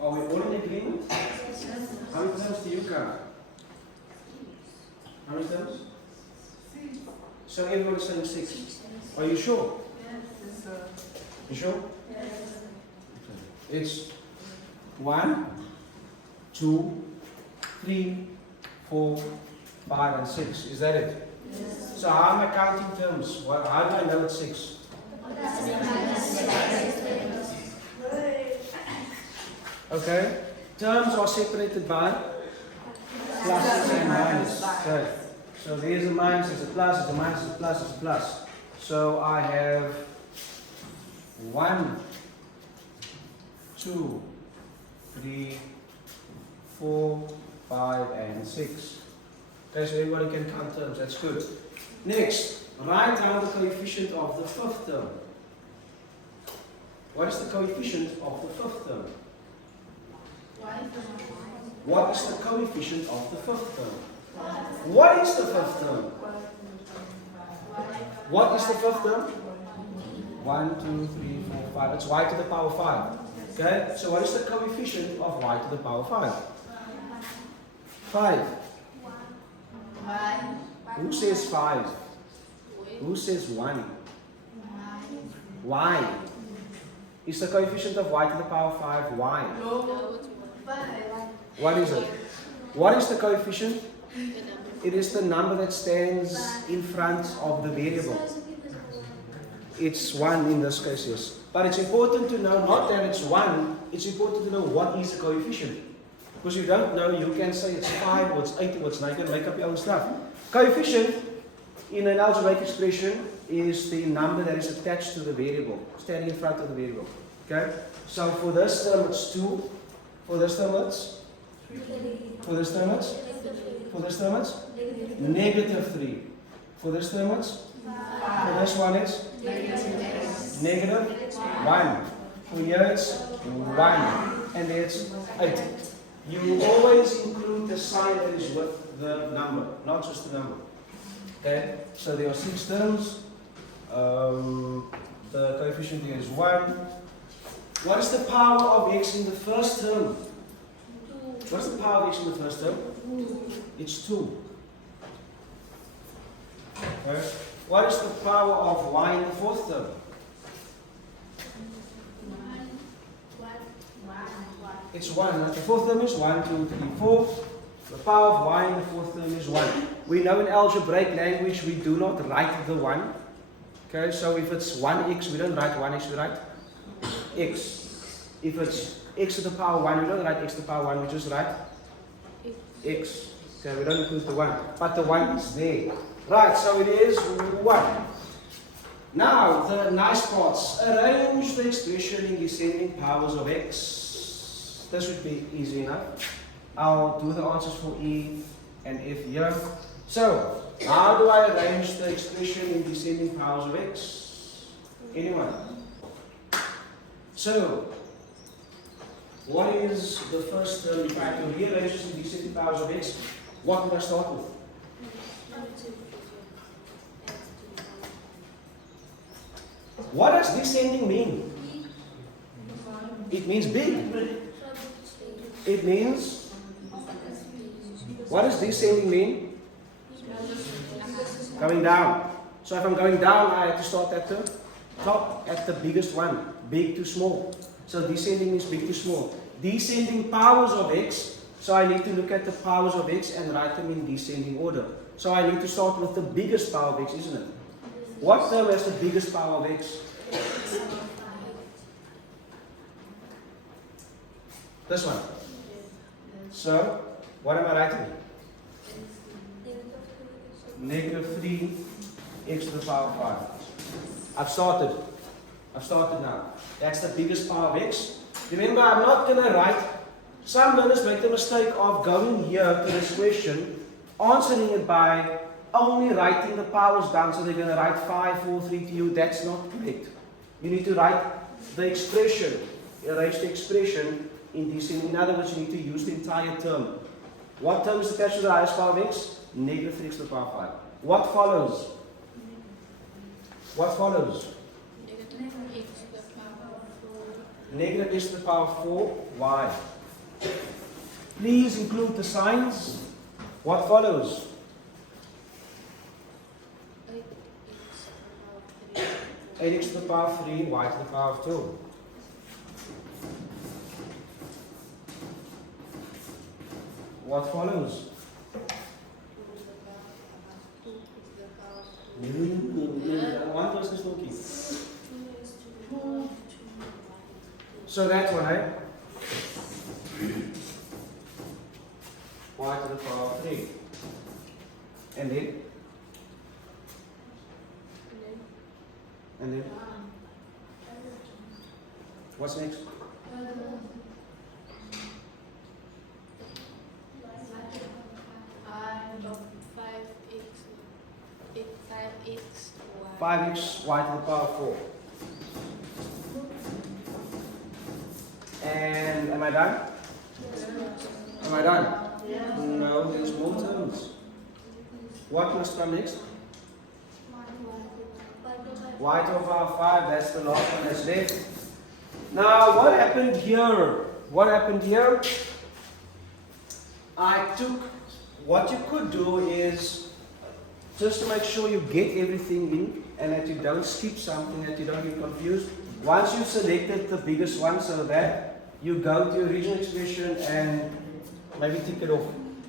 Are we all in agreement? How many terms do you count? How many terms? So everyone is saying 6. Are you sure? Yes, sir. You sure? Yes. It's 1, 2, 3, 4, 5, and 6. Is that it? Yes. So how am I counting terms? Well, how do I know it's 6? Okay. Terms are separated by pluses and minus. Okay. So there's a minus, there's a plus, there's a minus, there's a plus, there's a plus. So I have 1, 2, 3, 4, 5, and 6. Okay, so everybody can count terms. That's good. Next, write down the coefficient of the fifth term. What is the coefficient of the fifth term? What is the coefficient of the fifth term? What is the fifth term? What is the fifth term? 1, 2, 3, 4, 5. It's y to the power 5. Okay, so what is the coefficient of y to the power 5? 5. Who says 5? Who says 1? Y. Is the coefficient of y to the power 5 y? What is it? What is the coefficient? It is the number that stands in front of the variable. It's 1 in this case, yes. But it's important to know not that it's 1, it's important to know what is the coefficient. Because you don't know, you can say it's 5 or it's 8 or it's 9, you can make up your own stuff. Coefficient in an algebraic expression is the number that is attached to the variable, standing in front of the variable. Okay? So for this term it's 2, for this term it's, for this term it's, for this term it's, -3. For this term it's, for this one it's, -1. For here it's 1. And it's 8. You always include the sign that is with the number, not just the number. Okay? So there are 6 terms. The coefficient here is 1. What is the power of x in the first term? What is the power of x in the first term? It's 2. Okay. What is the power of y in the fourth term? It's 1. The fourth term is 1, 2, 3, 4. The power of y in the fourth term is 1. We know in algebraic language we do not write the 1. Okay, so if it's 1x, we don't write 1x, we write x. If it's x to the power 1, we don't write x to the power 1, we just write x. Okay, we don't include the 1. But the 1 is there. Right, so it is 1. Now, the nice parts. Arrange the expression in descending powers of x. This would be easy enough. I'll do the answers for E and F here. So, how do I arrange the expression in descending powers of x? Anyone? So, what is the first term? If I have to rearrange this in descending powers of x, what would I start with? What does descending mean? It means big. It means, what does descending mean? Going down. So if I'm going down, I have to start at the top, at the biggest one. Big to small. So descending is big to small. Descending powers of x. So I need to look at the powers of x and write them in descending order. So I need to start with the biggest power of x, isn't it? What term has the biggest power of x? This one. So, what am I writing? -3 x to the power 5. I've started now. That's the biggest power of x. Remember, I'm not going to write. Some learners make the mistake of going here to this question, answering it by only writing the powers down. So they're going to write 5, 4, 3 to you. That's not correct. You need to write the expression. Arrange the expression in descending. In other words, you need to use the entire term. What term is attached to the highest power of x? -3 x to the power 5. What follows? What follows? negative x to the power 4y. Please include the signs. What follows? 8x to the power 3, y to the power of 2. What follows? One person is talking. So that's one, eh? Y to the power of 3. And then? And then? What's next? 5x y to the power 4. And am I done? Am I done? No, there's more terms. What must come next? Y to the power 5, that's the last one that's left. Now, what happened here? What happened here? What you could do is, just to make sure you get everything in and that you don't skip something, that you don't get confused. Once you've selected the biggest one, so that you go to your original expression and maybe tick it off.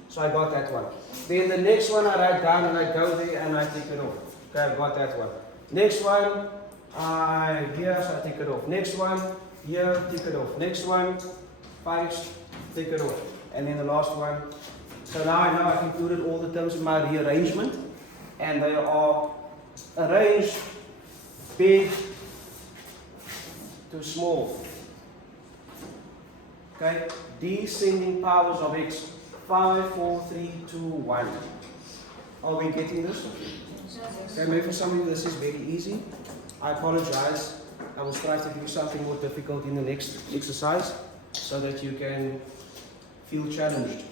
So I got that one. Then the next one I write down and I go there and I tick it off. Okay, I got that one. Next one, here, so I tick it off. Next one, here, tick it off. Next one, 5, tick it off. And then the last one. So now I know I've included all the terms in my rearrangement. And they are arranged big to small. Okay, descending powers of x. 5, 4, 3, 2, 1. Are we getting this? Okay, maybe for some of you this is very easy. I apologize. I will try to do something more difficult in the next exercise so that you can feel challenged.